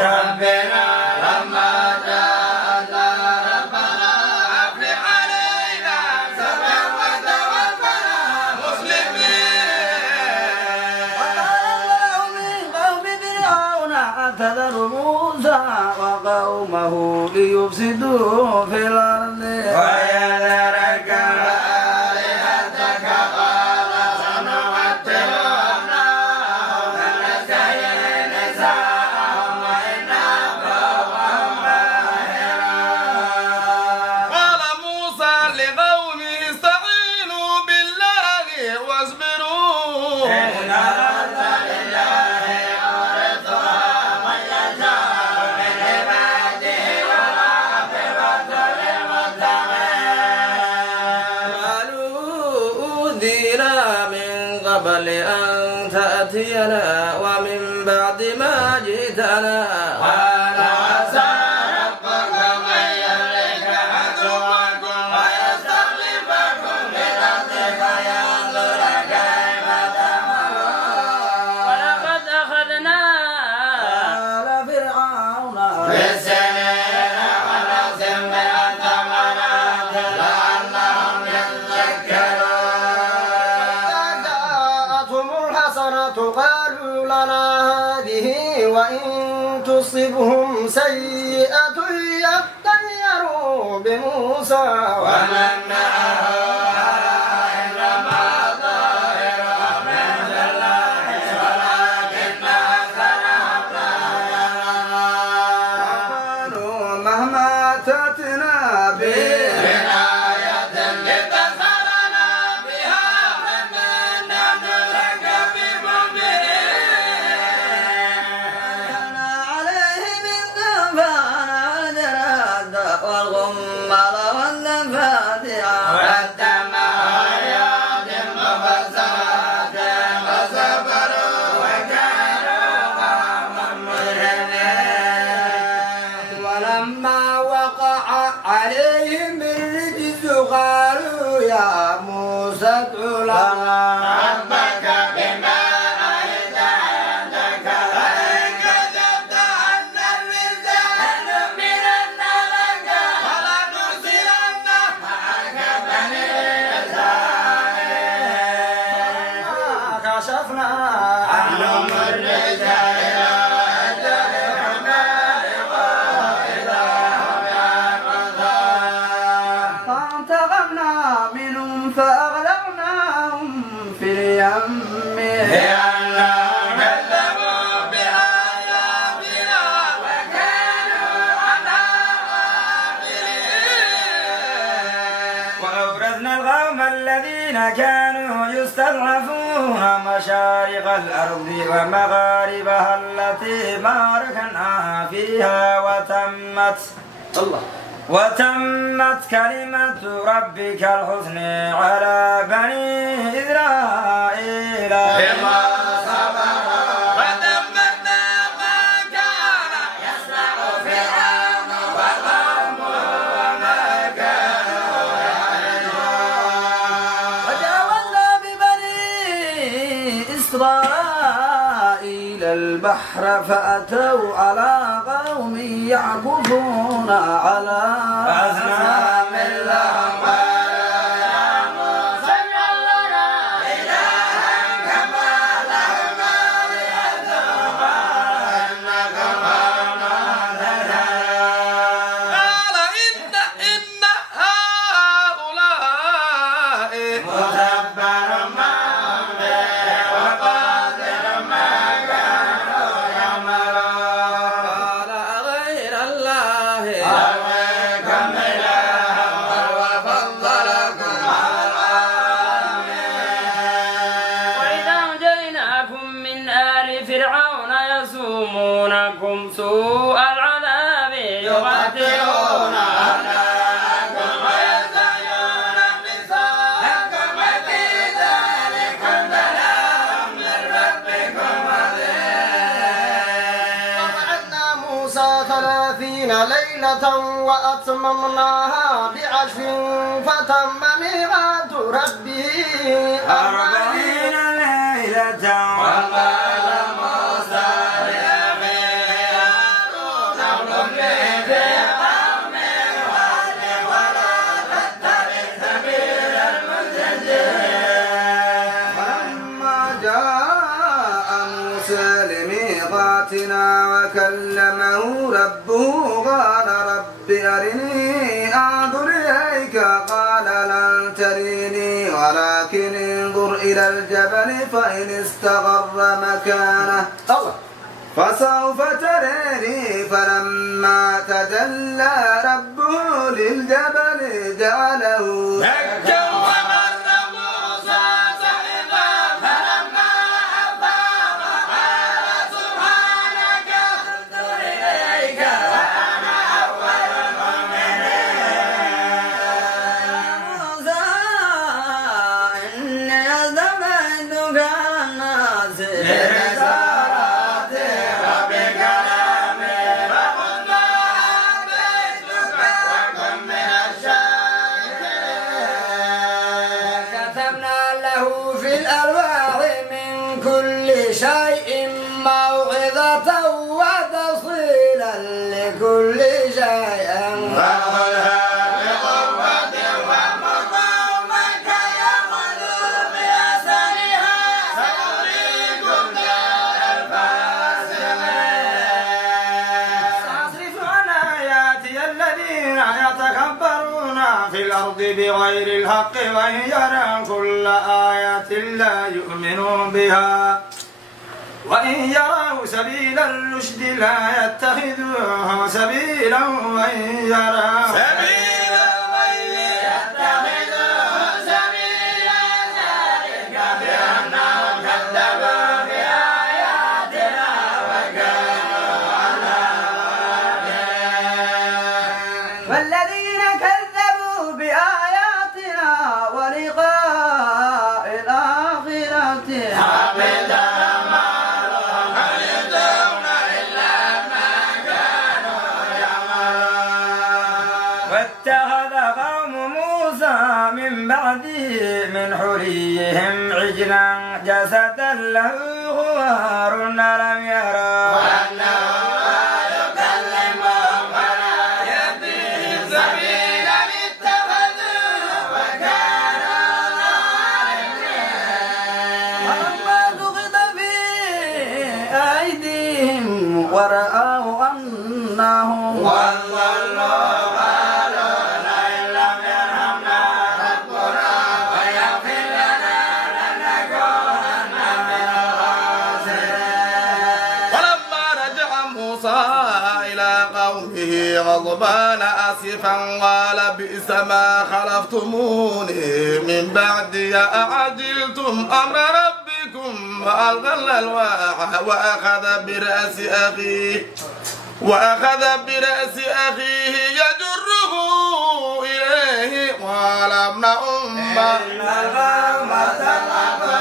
ربنا لما جاءنا ربنا أفلح علينا سبع وتوفنا مسلمين. وقال الله من قوم فرعون أتذر موسى وقومه ليفسدوا في الأرض ويذرك وآلهتك قال سنمتعهم ونستحيي نساءهم وإنا فوقهم قاهرون. قال موسى لقومه استعينوا بالله واصبروا إن الأرض لله يورثها من يشاء من عباده والعاقبة للمتقين. قالوا أوذينا من قبل أن تأتينا ومن بعد ما جئتنا قال عسى ربكم أن يهلك عدوكم ويستخلفكم في الأرض فينظر كيف تعملون. ولقد أخذنا آل فرعون بالسنين ونقص من الثمرات لعلهم يذكرون. جاءتهم الحسنة قالوا لنا هذه وإن تصبهم سيئة يطيروا بموسى ومن معه إنما طائر من الله ولكن أكثرهم لا يعلمون. قالوا مهما تأتنا به من آية لتسحرنا بها فما نحن لك بمؤمنين. عليه من كفار الجراد والغمر والفاتحة والدم آيات مفصلات فصبروا وكانوا قوما مجرمين. ولما وقع عليهم الرجز قالوا يا موسى ادع لنا ربك بما عهد عندك وإن كذبت عن الرسالة لنؤمنن لك ولنرسلن معك بني إسرائيل. كشفنا عنهم الرجز إلى أجلهم بالغوا إذا هم ينكثون. فانتقمنا منهم فأغرقناهم في اليم لأنهم كذبوا بآياتنا وكانوا عنها غافلين. وأورثنا القوم الذين كانوا يستضعفون مشارق الأرض ومغاربها التي باركنا فيها وتمت كلمة ربك الحسنى على بني إسرائيل بما صبروا ودمرنا ما كان يصنع فرعون وقومه وما كانوا يعرشون. وجاوزنا ببني إسرائيل البحر فأتوا على قوم يعكفون على أصنام لهم قالوا يا موسى اجعل لنا إلها كما لهم آلهة إنك قوم تجهلون. قال إن هؤلاء متبر ما هم به وباطل ما كانوا يعملون. قال أغير الله أرواكم إلها وفضلكم على العالمين. وإذا أنجيناكم من آل فرعون يسومونكم سوء العذاب يقتلون أبناءكم ويستحيون نساءكم وفي ذلكم بلاء من ربكم عظيم. ووعدنا موسى 30 ليلة وأتممناها بعشر فتم ميقات ربه 40 ليلة وقال موسى لأخيه موسى لميقاتنا وكلمه ربه قال رب أرني أنظر إليك قال لن تريني ولكن انظر إلى الجبل فإن استقر مكانه فسوف تريني فلما تجلى ربه للجبل جعله دكا ومر موسى سائقا فلما أفاق قال سبحانك تبت إليك وأنا أول المؤمنين. موسى إني اصطفيتك على الناس برسالات ربك كلامي فقل آتيتك وكن من الشاكرين. كتبنا له في الألواح من كل شيء موعظة وتفصيلا لكل شيء فخذها بقوة وامر قومك يأخذوا بأحسنها سأريكم دار الفاسقين. سأصرف عن آياتي الذين يتكبرون في الأرض بغير الحق وإن يروا كل آية لا يؤمنوا بها وإن يروا سبيل الرشد لا يتخذوه سبيلا وإن يروا سبيل الغي يتخذوه سبيلا ذلك بأنهم كذبوا بآياتنا وكانوا عنها غافلين. والذين كذبوا بآياتنا ولقاء الآخرة حبط أعمالهم هل يجزون إلا ما كانوا يعملون. واتخذ قوم موسى من بعده من حليهم عجلا جسدا له خوار لم يروا وأنه لا يكلمهم ولا يهديهم سبيلا اتخذوه وكانوا ظالمين. ولما سقط في أيديهم ورأوا أنهم وظلوا قالوا لئن لم يرحمنا ربنا ويغفر لنا لنكونن من الخاسرين. ولما رجع موسى إلى قومه غضبان آسفا قال بئس ما خلفتموني من بعدي أعجلتم أمر ربكم فألقى الألواح وأخذ برأس أخيه يجره إليه قال ابن أم إن القوم اتخذوا